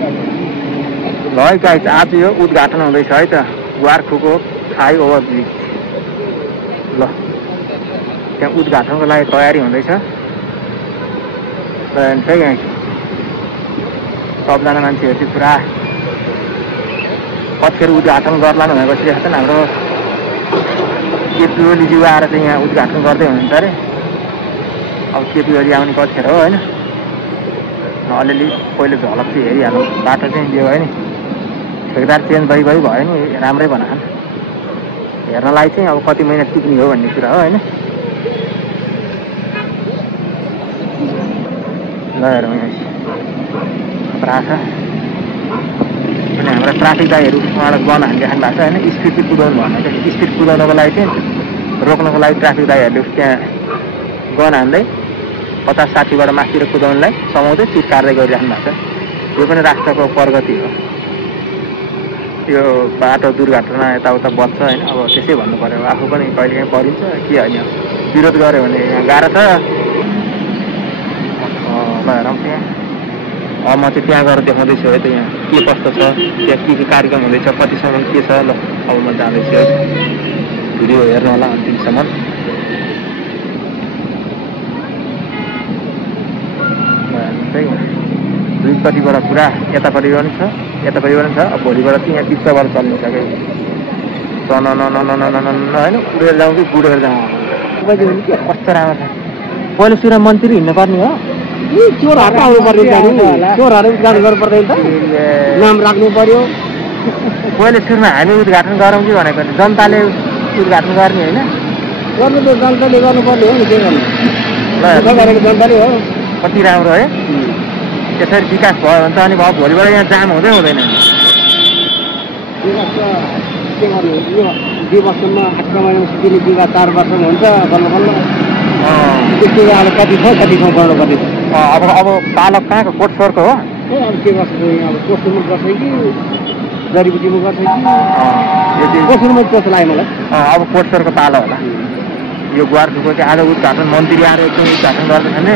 ल है गाइस, आज यो उद्घाटन हुँदैछ है त ग्वारखुको फ्लाइओभर ब्रिज। ल त्यहाँ उद्घाटनको लागि तयारी हुँदैछ। ल हेर्नुहोस् है यहाँ सबजना मान्छेहरू चाहिँ पुरा कतिखेर उद्घाटन गर्ला भनेर बसिरहेको छन्। हाम्रो केपी ओलीज्यू आएर चाहिँ यहाँ उद्घाटन गर्दै हुनुहुन्छ अरे। अब केपी ओली आउने कतिखेर हो होइन। अलिअलि पहिलो झलक चाहिँ हेरिहालौँ। बाटो चाहिँ यो भयो नि, ठेकेदार चेन्ज भयो नि, राम्रै बनाएन। हेर्नलाई चाहिँ अब कति महिना टिक्ने हो भन्ने कुरा हो होइन। ल हेरौँ यहाँ प्राछ किन हाम्रा ट्राफिक दाईहरू उहाँबाट गन हानिराख्नु भएको छ होइन। स्पिड चाहिँ कुदाउनु भनेको स्पिड कुदाउनको लागि चाहिँ रोक्नको लागि ट्राफिक दाईहरूले त्यहाँ गन हान्दै 50-60बाट माथितिर कुदाउनलाई समाउँदै चिज कार्य गरिराख्नु भएको छ। यो पनि राष्ट्रको प्रगति हो। यो बाटो दुर्घटना यताउता बच्छ होइन। अब त्यसै भन्नु पर्यो। आफू पनि कहिलेकाहीँ परिन्छ के होइन। विरोध गऱ्यो भने यहाँ गाह्रो छ। ल हेरौँ त्यहाँ अब म चाहिँ त्यहाँ गएर देखाउँदैछु है त यहाँ के कस्तो छ, त्यहाँ के कार्यक्रम हुँदैछ, कतिसम्म के छ। ल अब म जाँदैछु है, भिडियो हेर्नु होला अन्तिमसम्म। दुईपट्टिबाट पुरा यतापट्टि पनि छ यतापट्टि पनि छ। अब भोलिबाट चाहिँ यहाँ बिचबाट चल्नु छ कि होइन। उडेर जाउँ कि गुडेर जाउँ कस्तो राम्रो छ। पहिलो सुरुमा मन्त्री हिँड्नु पर्ने हो। चोरहरू आउनु पर्ने, चोरहरू उद्घाटन गर्नु पर्दैन त, नाम राख्नु पर्यो। पहिलो सुरुमा हामी उद्घाटन गरौँ कि भनेको जनताले उद्घाटन गर्ने होइन। गर्नु त जनताले गर्नुपर्ने हो नि, के गर्नु गरेको जनताले हो। कति राम्रो है। त्यसरी विकास भयो भने त अनि भयो भोलिबाट यहाँ जाम हुँदै हुँदैन। विकास त के गर्नु, यो 2 वर्षमा 8 महिनामा सिक्ने विकास 4 वर्षमा हुन्छ बल्ल बल्ल। त्यस्तो अब कति छ गर्नुपर्ने। अब पालक कहाँको कोटसोरको हो। अब के गर्छ अब कोटसोरमा गर्छ कि जडीबुटीमा गर्छ कि कोटसोरमा जस्तो लाग्यो मलाई। अब कोटसोरको पालो होला। यो ग्वारखुको चाहिँ आज उद्घाटन मन्त्री आएर एकदम उद्घाटन गर्दैछ भने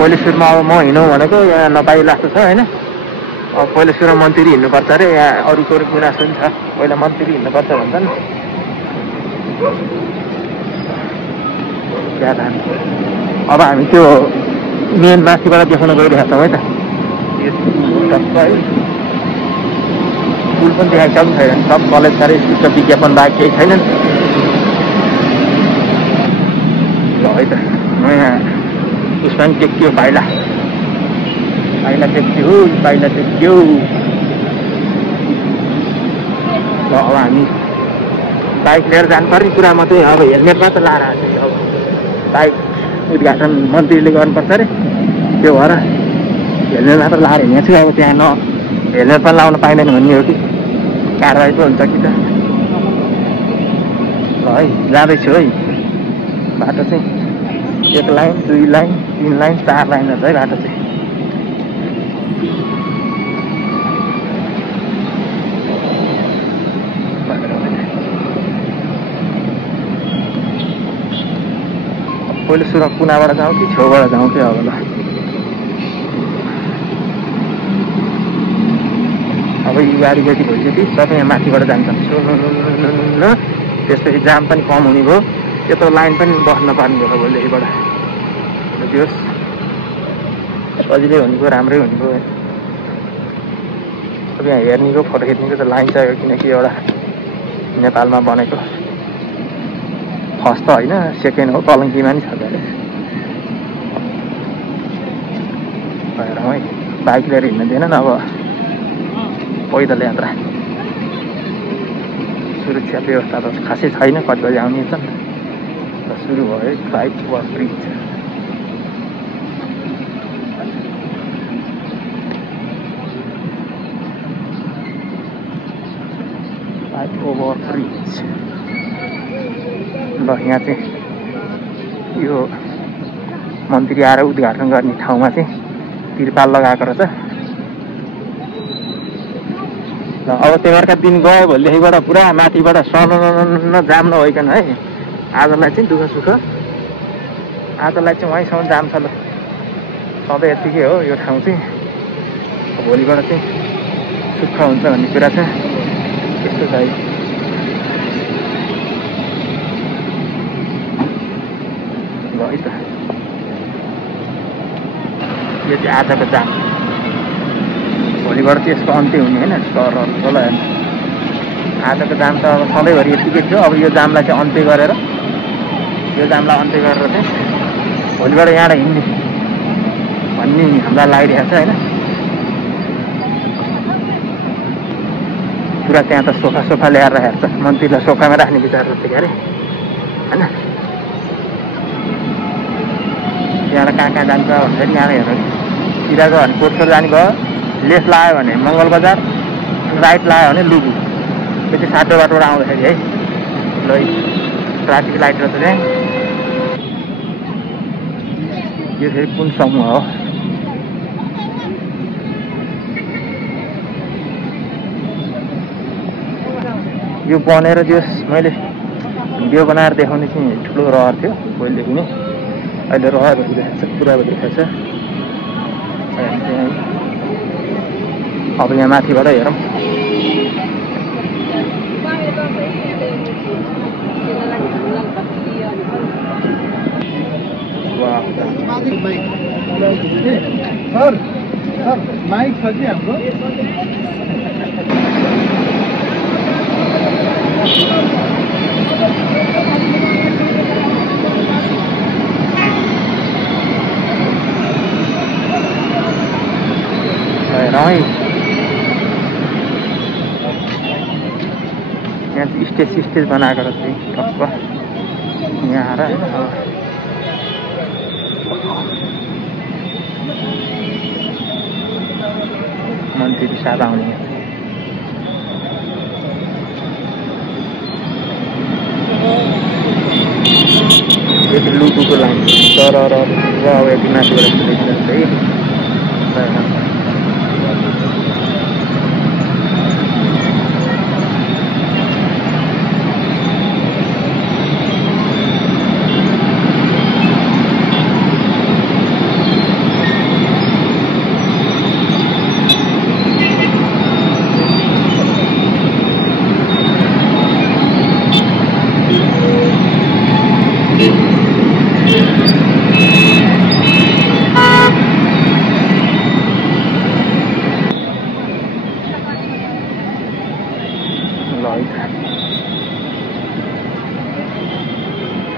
पहिलो सुरुमा अब म हिँडौँ भनेको यहाँ नपाइ लाग्छ छ होइन। अब पहिलो सुरुमा मन्त्री हिँड्नुपर्छ अरे। यहाँ अरूको गुनासो पनि छ, पहिला मन्त्री हिँड्नुपर्छ भन्छन्। अब हामी त्यो मेन माथिबाट देखाउन गइरहेको छौँ है त। स्कुल पनि देखाएको पनि छैन, सब कलेज साह्रै स्कुलको विज्ञापन बाहेक केही छैनन्। ल है त म यहाँ उसमा पनि टेक्यो पाइला टेक्यो पाइला टेक्यो। ल अब हामी बाइक लिएर जानुपर्ने कुरा मात्रै। अब हेलमेट मात्र लाएर अब बाइक उद्घाटन मन्त्रीले गर्नुपर्छ अरे। त्यो भएर हेलमेट मात्र लाएर हिँडेको छु। अब त्यहाँ हेलमेट पनि लाउन पाइँदैन भन्ने हो कि कारवाही पो हुन्छ कि त। ल है जाँदैछु है। बाटो चाहिँ 1 लाइन 2 लाइन 3 लाइन 4 लाइन छ है बाटो चाहिँ। पहिलो सुरुमा कुनाबाट जाउँ कि छेउबाट जाउँ कि अब। ल अब यी गाडी जति भइसक्यो सबै यहाँ माथिबाट जान्छन्। त्यसपछि जाम पनि कम हुने भयो। त्यत्रो लाइन पनि बस्न पर्ने भयो भोलिदेखिबाट। बुझ्योस् सजिलै हुने भयो, राम्रै हुने भयो। अब यहाँ हेर्नेको फोटो खिच्नेको त लाइन चाहियो, किनकि एउटा नेपालमा बनेको फर्स्ट त होइन सेकेन्ड हो, कलङ्कीमा नि छ अहिले। हेरौँ है, बाइक लिएर हिँड्नु दिएनन्। अब पैदल यात्रा सुरक्षा व्यवस्था त खासै छैन, कति बजी आउने छन्। र सुरु भयो है फ्लाइओभर ब्रिज। Flyover bridge. ल यहाँ चाहिँ यो मन्त्री आएर उद्घाटन गर्ने ठाउँमा चाहिँ तिरपाल लगाएको रहेछ। अब तिमीहरूका दिन गयो भोलिदेखिबाट पुरा माथिबाट सन जाम नभइकन है। आजलाई चाहिँ दुःख सुख, आजलाई चाहिँ वहीँसम्म जाम छ। ल सधैँ यत्तिकै हो यो ठाउँ चाहिँ। भोलिबाट चाहिँ सुख हुन्छ भन्ने कुरा छ। त्यस्तो छ है। है त यो चाहिँ आजको जाम। भोलिबाट चाहिँ यसको अन्त्य हुने होइन सरल। आजको जाम त अब सधैँभरि यतिकै थियो। अब यो जामलाई चाहिँ अन्त्य गरेर चाहिँ भोलिबाट यहाँबाट हिँड्ने भन्ने हामीलाई लागिरहेको छ होइन। पुरा त्यहाँ त सोफा ल्याएर हेर्छ। मन्त्रीलाई सोफामा राख्ने विचार रहेछ क्या अरे होइन। त्यहाँबाट कहाँ जान्छ भन्दाखेरि यहाँ हेर सिधा गयो भने कोटसर जाने भयो, लेफ्ट लाग्यो भने मङ्गल बजार, राइट लाग्यो भने लुबु। त्यो चाहिँ साटो बाटोबाट आउँदाखेरि है। ल ट्राफिक लाइट रहेछ त्यहाँ। यो फेरि कुन समूह हो? यो बनेर जस मैले भिडियो बनाएर देखाउने चाहिँ ठुलो रहर थियो पहिलेदेखि नै। अहिले रहर भइरहेको छ, पुरा भइरहेको छ। अब यहाँ माथिबाट हेरौँ। माइक छ कि हाम्रो? यहाँ चाहिँ स्टेज बनाएको रहेछ टक्क यहाँ आएर। मन्त्री साथ आउने यो चाहिँ लुटुको लाइन तर अब यति माथिबाट देखिन्छ है।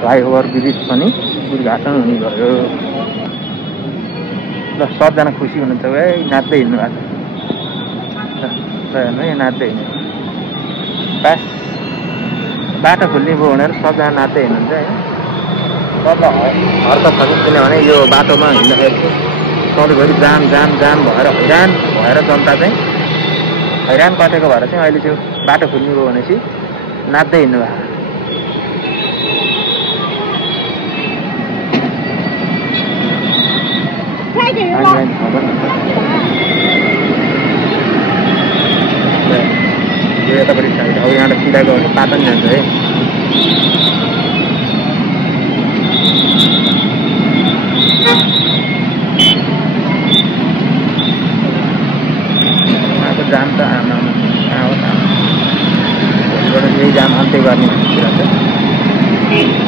फ्लाइओभर ब्रिज पनि उद्घाटन हुने भयो। ल सबजना खुसी हुनुहुन्छ है। नाच्दै हिँड्नु भएको छ हेर्नु है, नाच्दै हिँड्नु। बास बाटो खोल्ने भयो भनेर सबजना नाच्दै हिँड्नुहुन्छ है। सबलाई हर्क छ किनभने यो बाटोमा हिँड्दाखेरि सधैँभरि जाम भएर हैरान भएर जनता चाहिँ हैरान कटेको भएर चाहिँ अहिले त्यो बाटो खोल्ने भयो भनेपछि नाच्दै हिँड्नु भएको। यो यतापट्टि साइड अब यहाँबाट सिधा गयो भने पाटन जान्छ है। यहाँको जाम त आमा भोलिबाट यही जाम अन्त्य गर्ने भन्ने कुरा छ।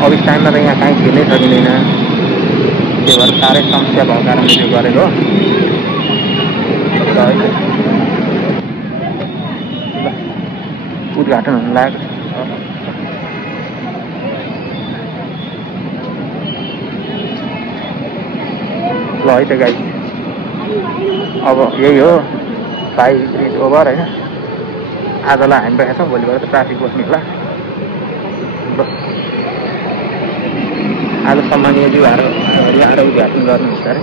अब इस टाइममा त यहाँ काहीँ छिर्नै सकिँदैन। त्यो भएर साह्रै समस्या भएको कारणले त्यो गरेको। उद्घाटन हुन लागेको ल है त गाई। अब यही हो फ्लाइ ब्रिज ओभर होइन। आजलाई हामी भएका छौँ, भोलिबाट त ट्राफिक बस्ने होला। आज सम्मानीय ज्यूहरू आएर उद्घाटन गर्नुहुन्छ अरे।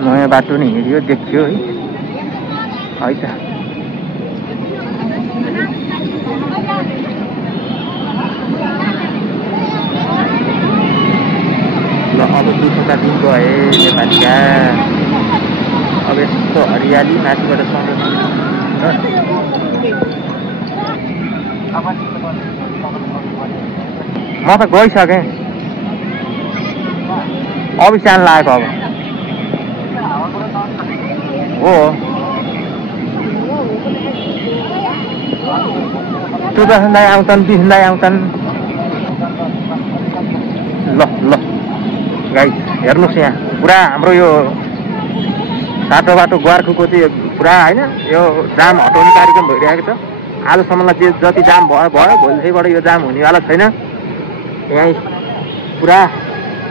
नयाँ बाटो नि हेऱ्यो देखियो है त। ल अब दुःखका दिन गए नेपालीका। अब यस्तो हरियाली माथिबाट संरक्षण म त गइसकेँ अभिशान लागेको अब हो सुदर्शन दाइ आउँछन् विष्णु दाइ आउँछन् ल ल गाइस हेर्नुहोस् यहाँ पुरा हाम्रो यो साटो बाटो ग्वारखुको चाहिँ पुरा होइन यो जाम हटाउने कार्यक्रम भइरहेको छ आजसम्मलाई जे जति जाम भयो भयो भोलिदेखिबाट यो जाम हुनेवाला छैन यहीँ पुरा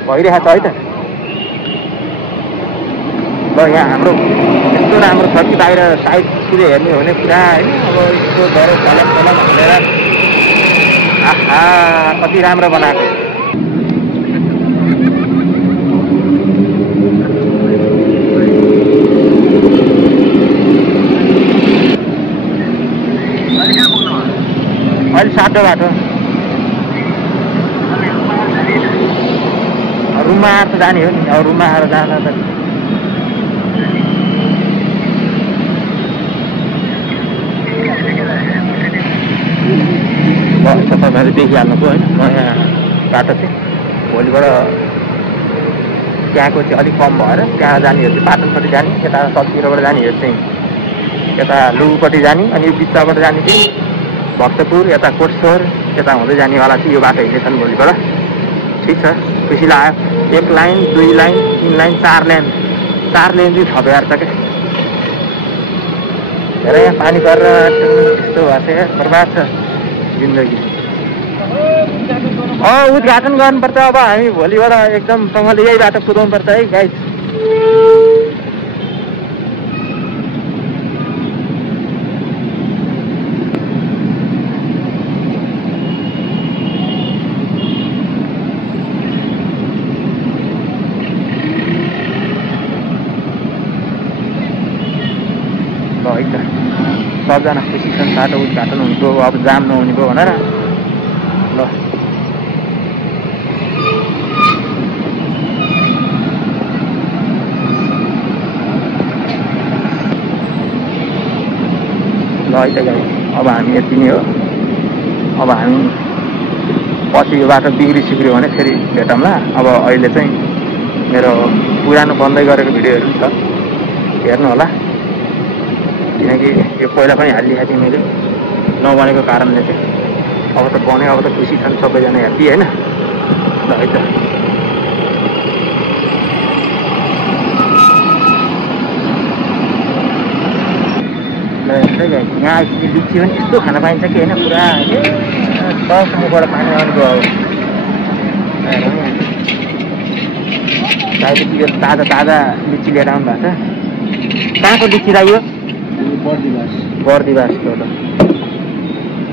भइरहेको छ है त ल यहाँ हाम्रो यस्तो राम्रो छ कि बाहिर साइडतिर हेर्ने हो भने पुरा होइन अब यस्तो गएर चलम हालेर आहा कति राम्रो बनाएको अहिले साटो बाटो रुममा आएर त जाने हो नि अब रुममा आएर जाँदा त तपाईँहरूले देखिहाल्नुभयो होइन नयाँ बाटो चाहिँ भोलिबाट त्यहाँको चाहिँ अलिक कम भएर त्यहाँ जानेहरू चाहिँ पाटनपट्टि जाने यता सब्जीबाट जानेहरू चाहिँ यता लुपट्टि जाने अनि यो बिचबाट जाने चाहिँ भक्तपुर यता कोटसोर यता हुँदै जानेवाला चाहिँ यो बाटो हिँड्नेछन् भोलिबाट ठिक छ खुसी लाग्यो 1 लाइन 2 लाइन 3 लाइन 4 लेन चाहिँ थपेर छ क्या धेरै यहाँ पानी गरेर यस्तो भएको छ बर्बाद छ जिन्दगी उद्घाटन गर्नुपर्छ अब हामी भोलिबाट एकदम सँगले यही बाटो कुदाउनुपर्छ है गाइस सबजना खुसी छन् बाटो उद्घाटन हुनेको अब जाम नहुनेको भनेर ल है त गाइस अब हामी यति नै हो अब हामी पछि यो बाटो बिग्रिसिग्रियो भने फेरि भेटौँला अब अहिले चाहिँ मेरो पुरानो बन्दै गरेको भिडियोहरू छ हेर्नु होला किनकि यो पहिला पनि हालिदिएको थिएँ मैले नबनेको कारणले चाहिँ अब त बन्यो अब त खुसी छन् सबैजना ह्याप्पी होइन ल है त यहाँ लिची पनि यस्तो खान पाइन्छ कि होइन पुरा सबबाट पानी आउनुको अब सायद यो ताजा ताजा लिची लिएर आउनु भएको छ कहाँको लिची लाग्यो बर्दिवासको त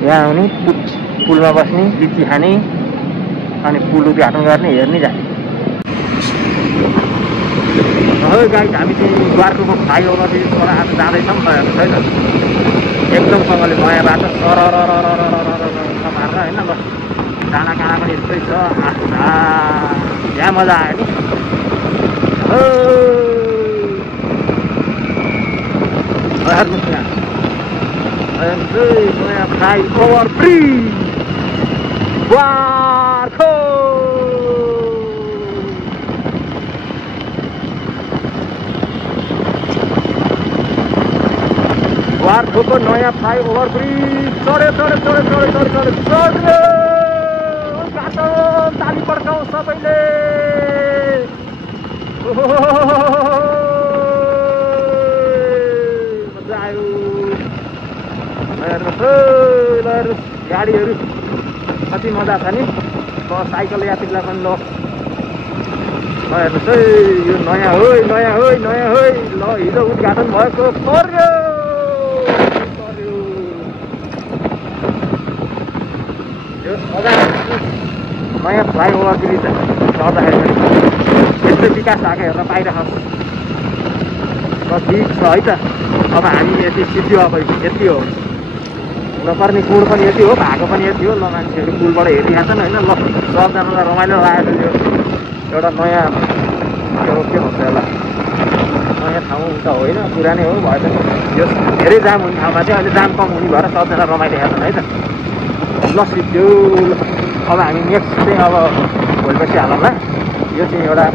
यहाँ आउने पुलमा बस्ने लिची खाने अनि पुल उद्घाटन गर्ने हेर्ने जाने गाइस हामी चाहिँ ग्वारखुको फ्लाइओभरबाट आज जाँदैछौँ छैन एकदमसँगले नयाँ बाटो सर मारेर होइन ल डाँडा काँडा पनि यस्तै छ यहाँ मजा आयो नि हेर्नुहोस् यहाँ नयाँ फ्लाइओभर ब्रिज ग्वारखो ग्वारखोको नयाँ फ्लाइओभर ब्रिज चढ्यो ताली पड्काउँ सबैले मजा आयो हेर्नुहोस् गाडीहरू कति मजा छ नि ल साइकल यात्रीलाई पनि ल हेर्नुहोस् है यो नयाँ हो ल हिजो उद्घाटन भएको पर्यो नयाँ फ्लाइओभर ब्रिज चढ्दाखेरि यस्तो विकास भएको हेर्न पाइरहेको ल ठिक छ है त अब हामी यति सिद्धियो अब यति हो हुनुपर्ने गुण पनि यति हो भएको पनि यति हो ल मान्छेहरू पुलबाट हेरिरहेको छन् होइन ल सबजनालाई रमाइलो लागेको यो एउटा नयाँ यो के भन्छ यसलाई नयाँ ठाउँ त होइन पुरानै हो भए पनि यो धेरै जाम हुने ठाउँमा चाहिँ अहिले जाम कम हुने भएर सबजना रमाइरहेका छन् है त ल सिक्यो। अब हामी नेक्स्ट चाहिँ अब भोलिपछि हालौँला। यो चाहिँ एउटा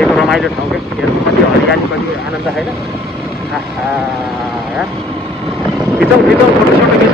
एक रमाइलो ठाउँ क्या, हेर्नु कति हरियाली कति आनन्द छैन। खिचौँ फोटोसोटो